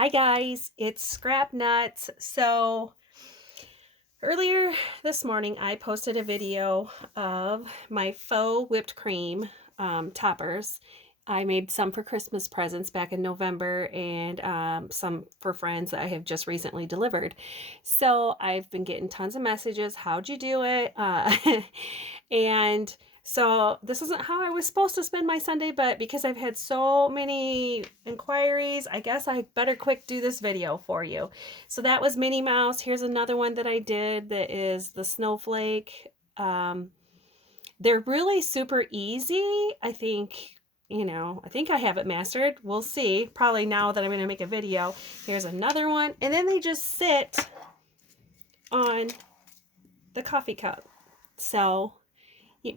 Hi guys, it's Scrap Nuts. So earlier this morning I posted a video of my faux whipped cream toppers. I made some for Christmas presents back in November and some for friends that I have just recently delivered. So I've been getting tons of messages. How'd you do it? And so this isn't how I was supposed to spend my Sunday, but because I've had so many inquiries, I guess I better quick do this video for you. So that was Minnie Mouse. Here's another one that I did that is the snowflake. Um, they're really super easy. I think I have it mastered. We'll see. Probably now that I'm going to make a video. Here's another one. And then they just sit on the coffee cup. So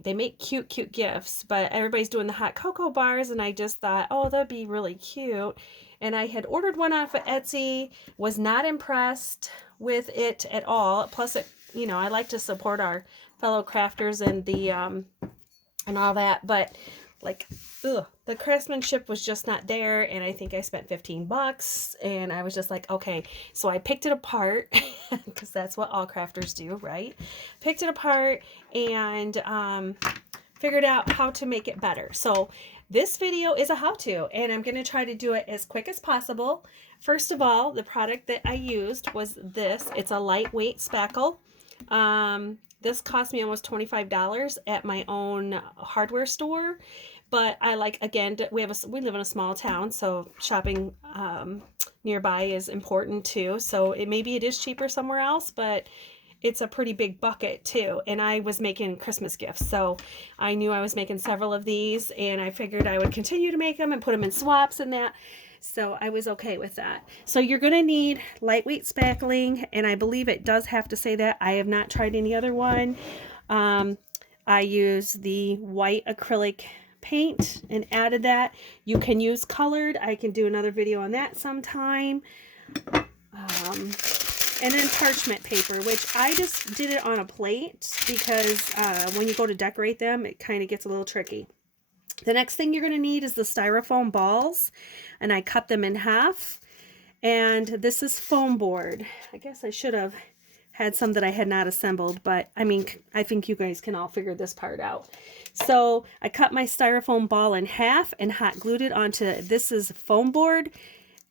they make cute gifts, but everybody's doing the hot cocoa bars, and I just thought, oh, that'd be really cute. And I had ordered one off of Etsy, was not impressed with it at all. Plus, I like to support our fellow crafters and the and all that, but like, the craftsmanship was just not there, and I think I spent $15, and I was just like, okay. So I picked it apart because that's what all crafters do, right? Picked it apart and figured out how to make it better. So this video is a how-to, and I'm going to try to do it as quick as possible. First of all, the product that I used was this. It's a lightweight spackle. This cost me almost $25 at my own hardware store, but I like, again, we live in a small town, so shopping nearby is important too. So maybe it is cheaper somewhere else, but it's a pretty big bucket too. And I was making Christmas gifts, so I knew I was making several of these, and I figured I would continue to make them and put them in swaps and that. So I was okay with that. So you're going to need lightweight spackling, and I believe it does have to say that. I have not tried any other one. I use the white acrylic paint and added that. You can use colored. I can do another video on that sometime. And then parchment paper, which I just did it on a plate because when you go to decorate them, it kind of gets a little tricky. The next thing you're going to need is the styrofoam balls, and I cut them in half. And this is foam board. I guess I should have had some that I had not assembled, but I mean, I think you guys can all figure this part out. So I cut my styrofoam ball in half and hot glued it onto, this is foam board.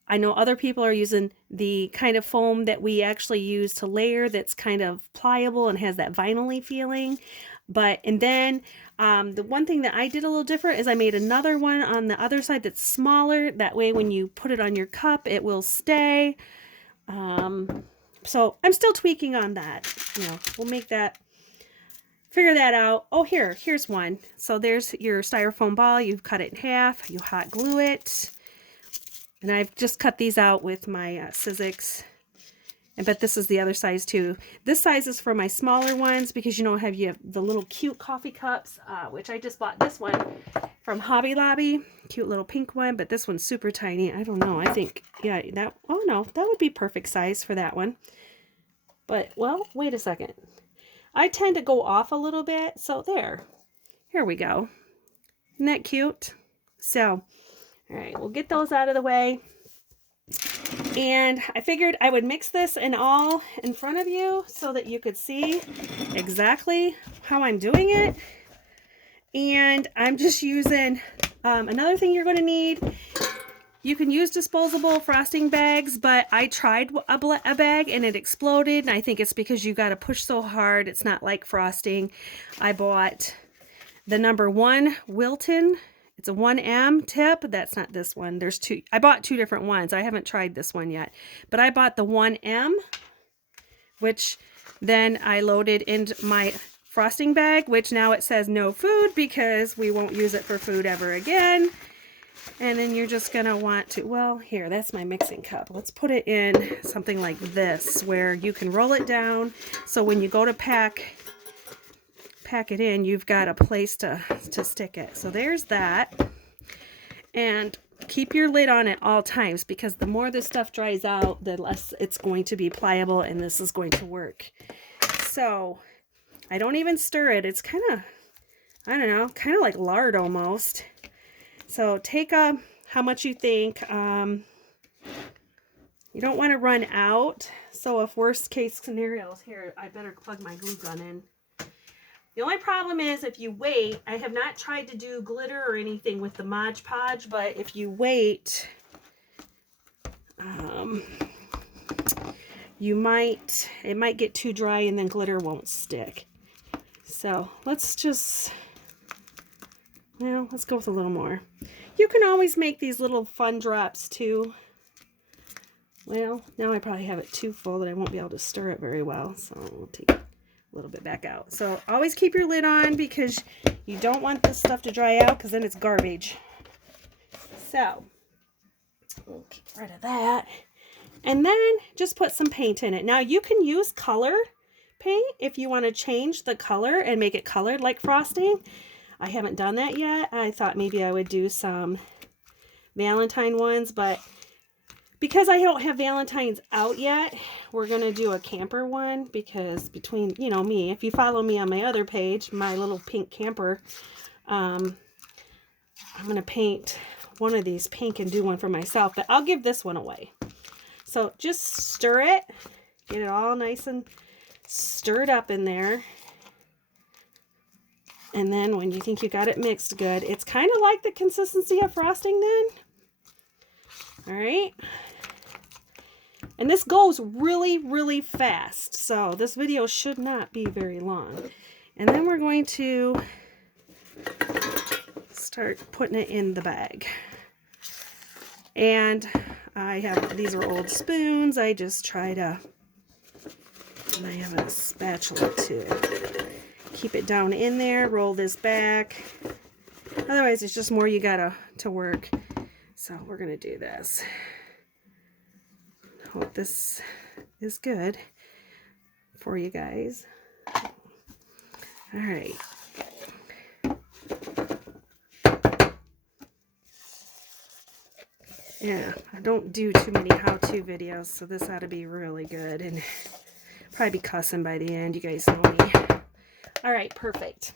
I know other people are using the kind of foam that we actually use to layer that's kind of pliable and has that vinyl-y feeling. And then the one thing that I did a little different is I made another one on the other side that's smaller. That way when you put it on your cup, it will stay. So I'm still tweaking on that. We'll make that, figure that out. Oh, here's one. So there's your styrofoam ball. You've cut it in half. You hot glue it. And I've just cut these out with my Sizzix. But this is the other size too. This size is for my smaller ones because you have the little cute coffee cups, which I just bought this one from Hobby Lobby. Cute little pink one, but this one's super tiny. I don't know. I think, yeah, oh no, that would be perfect size for that one. But, well, wait a second. I tend to go off a little bit, so here we go. Isn't that cute? So, all right, we'll get those out of the way. And I figured I would mix this all in front of you so that you could see exactly how I'm doing it. And I'm just using, another thing you're going to need, you can use disposable frosting bags, but I tried a bag and it exploded. And I think it's because you got to push so hard. It's not like frosting. I bought the number 1 Wilton. It's a 1M tip. That's not this one. There's two. I bought 2 different ones. I haven't tried this one yet. But I bought the 1M, which then I loaded into my frosting bag, which now it says no food because we won't use it for food ever again. And then you're just going to want to, well, here, that's my mixing cup. Let's put it in something like this where you can roll it down. So when you go to pack it in, you've got a place to stick it. So there's that. And keep your lid on at all times because the more this stuff dries out, the less it's going to be pliable and this is going to work. So I don't even stir it. It's kind of, I don't know, kind of like lard almost. So take how much you think. You don't want to run out. So if worst case scenarios, here, I better plug my glue gun in. The only problem is if you wait, I have not tried to do glitter or anything with the Mod Podge, but if you wait, it might get too dry and then glitter won't stick. So let's just, well, let's go with a little more. You can always make these little fun drops too. Well, now I probably have it too full that I won't be able to stir it very well. So we'll take a little bit back out. So always keep your lid on because you don't want this stuff to dry out because then it's garbage. So we'll keep rid of that. And then just put some paint in it. Now you can use color paint if you want to change the color and make it colored like frosting. I haven't done that yet. I thought maybe I would do some Valentine ones, but because I don't have Valentine's out yet, we're going to do a camper one because between, you know, me, if you follow me on my other page, my little pink camper, I'm going to paint one of these pink and do one for myself, but I'll give this one away. So just stir it, get it all nice and stirred up in there. And then when you think you got it mixed good, it's kind of like the consistency of frosting then. All right. And this goes really, really fast. So this video should not be very long. And then we're going to start putting it in the bag. And these are old spoons. I just try to, and I have a spatula too. Keep it down in there, roll this back. Otherwise, it's just more you gotta to work. So we're gonna do this. Hope this is good for you guys. All right. Yeah, I don't do too many how-to videos, so this ought to be really good and probably be cussing by the end. You guys know me. All right, perfect.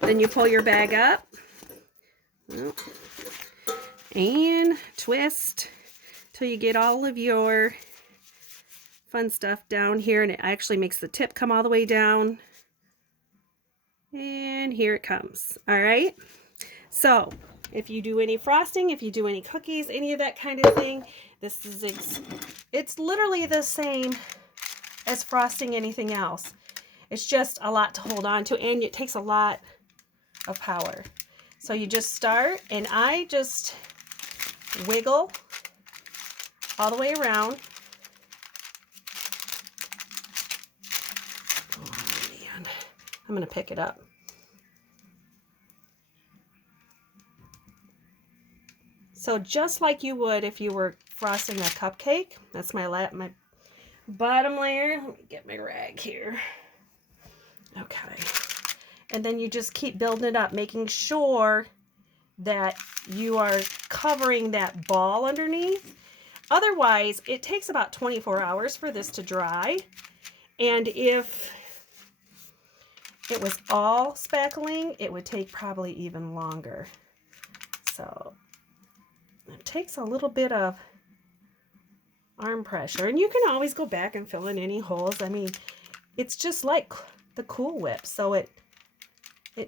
Then you pull your bag up and twist till you get all of your fun stuff down here, and it actually makes the tip come all the way down. And here it comes. All right. So if you do any frosting, if you do any cookies, any of that kind of thing, this is it's literally the same as frosting anything else. It's just a lot to hold on to, and it takes a lot of power. So you just start, and I just wiggle all the way around. Oh man, I'm gonna pick it up. So just like you would if you were frosting a cupcake. That's my bottom layer. Let me get my rag here. Okay. And then you just keep building it up, making sure that you are covering that ball underneath. Otherwise, it takes about 24 hours for this to dry. And if it was all spackling, it would take probably even longer. So it takes a little bit of arm pressure. And you can always go back and fill in any holes. I mean, it's just like the Cool Whip, so it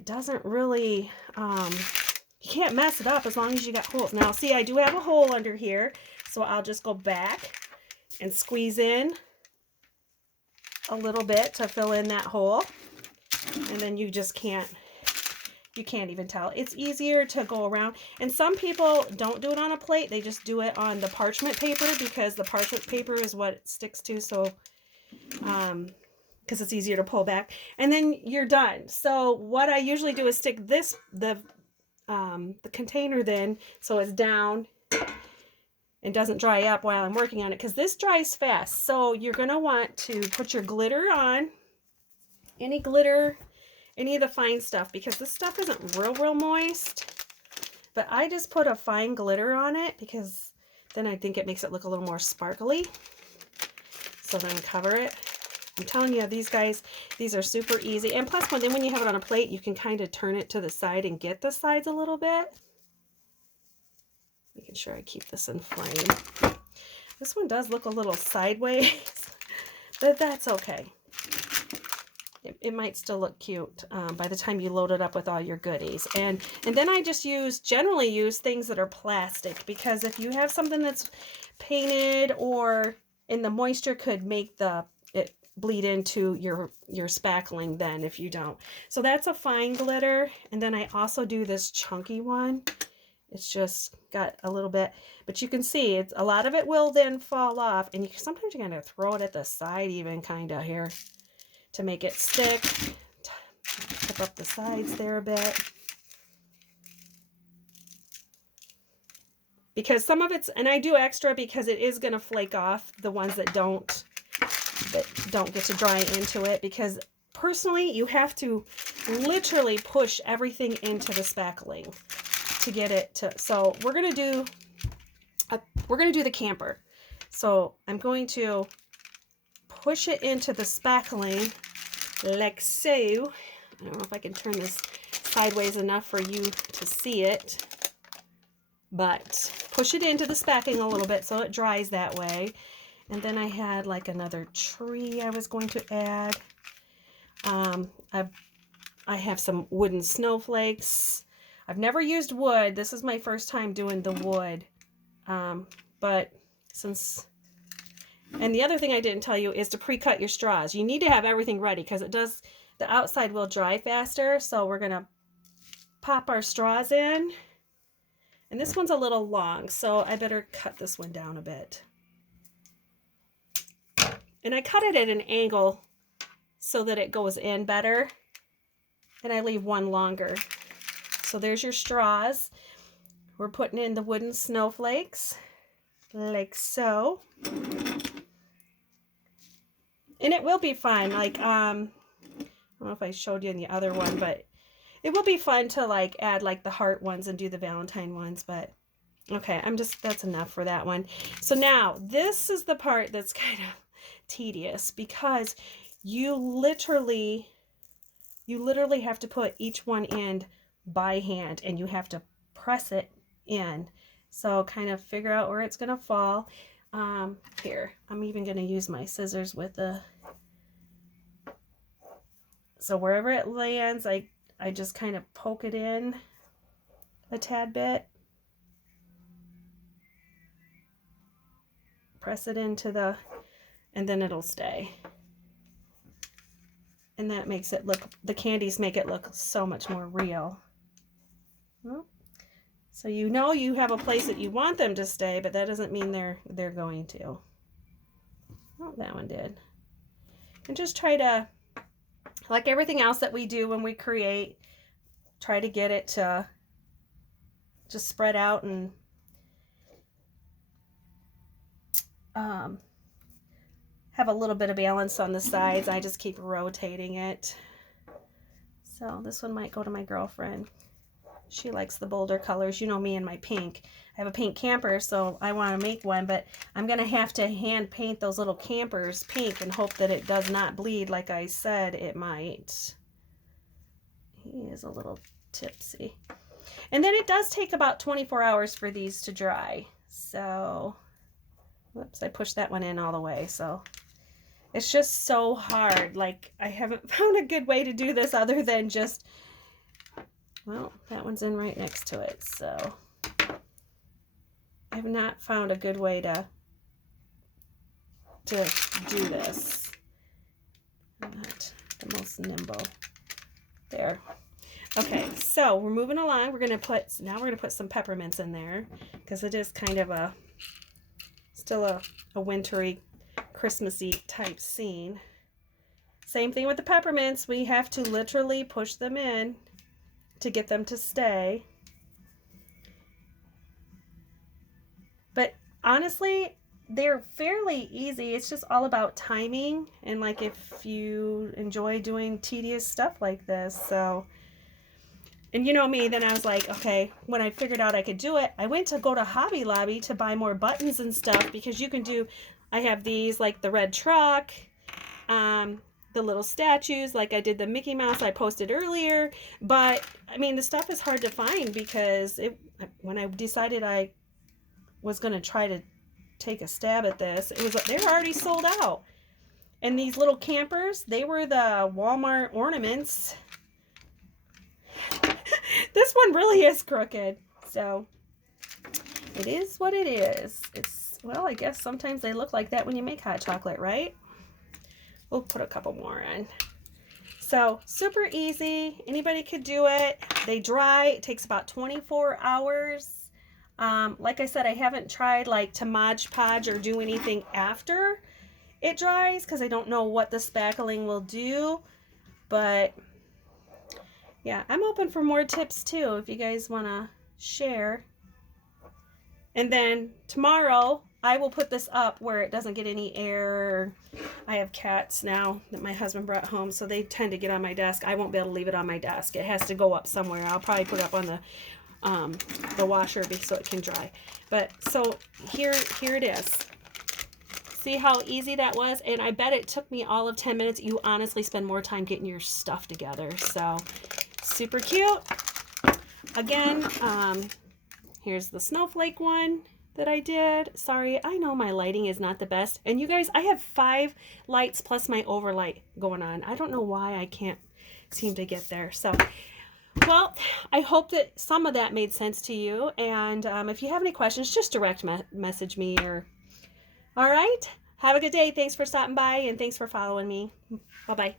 doesn't really you can't mess it up as long as you got holes. Now see, I do have a hole under here, so I'll just go back and squeeze in a little bit to fill in that hole, and then you just can't even tell. It's easier to go around, and some people don't do it on a plate, they just do it on the parchment paper because the parchment paper is what it sticks to, so because it's easier to pull back, and then you're done. So what I usually do is stick the container then so it's down and doesn't dry up while I'm working on it, because this dries fast. So you're going to want to put your glitter on, any glitter, any of the fine stuff, because this stuff isn't real moist, but I just put a fine glitter on it because then I think it makes it look a little more sparkly. So then cover it. I'm telling you, these guys, these are super easy. And plus, when you have it on a plate, you can kind of turn it to the side and get the sides a little bit. Making sure I keep this in flame. This one does look a little sideways, but that's okay. It might still look cute by the time you load it up with all your goodies. And then I just generally use things that are plastic, because if you have something that's painted and the moisture could make it bleed into your spackling then if you don't. So that's a fine glitter. And then I also do this chunky one. It's just got a little bit, but you can see a lot of it will then fall off, and sometimes you're going to throw it at the side even kind of here to make it stick. Tip up the sides there a bit. Because some of it's, and I do extra because it is going to flake off the ones that don't get to dry into it, because personally you have to literally push everything into the spackling to get it to, so we're going to do the camper. So I'm going to push it into the spackling like so. I don't know if I can turn this sideways enough for you to see it, but push it into the spackling a little bit so it dries that way. And then I had like another tree I was going to add. I have some wooden snowflakes. I've never used wood. This is my first time doing the wood. But since... And the other thing I didn't tell you is to pre-cut your straws. You need to have everything ready because the outside will dry faster. So we're going to pop our straws in. And this one's a little long, so I better cut this one down a bit. And I cut it at an angle so that it goes in better. And I leave one longer. So there's your straws. We're putting in the wooden snowflakes like so. And it will be fun, like, I don't know if I showed you in the other one, but it will be fun to, like, add, like, the heart ones and do the Valentine ones, but, okay, that's enough for that one. So now, this is the part that's kind of tedious, because you literally have to put each one in by hand, and you have to press it in. So, kind of figure out where it's going to fall. Here, I'm even going to use my scissors with so wherever it lands, I just kind of poke it in a tad bit. Press it into and then it'll stay. And that makes it look, the candies make it look so much more real. So you know you have a place that you want them to stay, but that doesn't mean they're going to. Oh, that one did. And just try to, like everything else that we do when we create, try to get it to just spread out and have a little bit of balance on the sides. I just keep rotating it. So this one might go to my girlfriend. She likes the bolder colors. You know me and my pink. I have a pink camper, so I want to make one, but I'm going to have to hand paint those little campers pink and hope that it does not bleed like I said it might. He is a little tipsy. And then it does take about 24 hours for these to dry. So, whoops, I pushed that one in all the way. So, it's just so hard. Like, I haven't found a good way to do this other than just... Well, that one's in right next to it, so I have not found a good way to do this. I'm not the most nimble. There. Okay, so we're moving along. We're going to put some peppermints in there because it is kind of still a wintry, Christmassy type scene. Same thing with the peppermints. We have to literally push them in to get them to stay. But honestly, they're fairly easy. It's just all about timing and like if you enjoy doing tedious stuff like this. So, and you know me, then I was like, okay, when I figured out I could do it, I went to go to Hobby Lobby to buy more buttons and stuff because you can do, I have these like the red truck, the little statues, like I did the Mickey Mouse I posted earlier, but I mean the stuff is hard to find because when I decided I was going to try to take a stab at this. They were already sold out. And these little campers, they were the Walmart ornaments. This one really is crooked. So it is what it is. Well, I guess sometimes they look like that when you make hot chocolate, right? We'll put a couple more in. So super easy. Anybody could do it. They dry. It takes about 24 hours. Like I said, I haven't tried like to Mod Podge or do anything after it dries because I don't know what the spackling will do. But yeah, I'm open for more tips too if you guys want to share. And then tomorrow I will put this up where it doesn't get any air. I have cats now that my husband brought home, so they tend to get on my desk. I won't be able to leave it on my desk. It has to go up somewhere. I'll probably put it up on the washer so it can dry. But so here it is. See how easy that was? And I bet it took me all of 10 minutes. You honestly spend more time getting your stuff together. So super cute. Again, here's the snowflake one that I did. Sorry, I know my lighting is not the best. And you guys, I have 5 lights plus my overlight going on. I don't know why I can't seem to get there. So, well, I hope that some of that made sense to you. And if you have any questions, just direct message me. All right? Have a good day. Thanks for stopping by and thanks for following me. Bye-bye.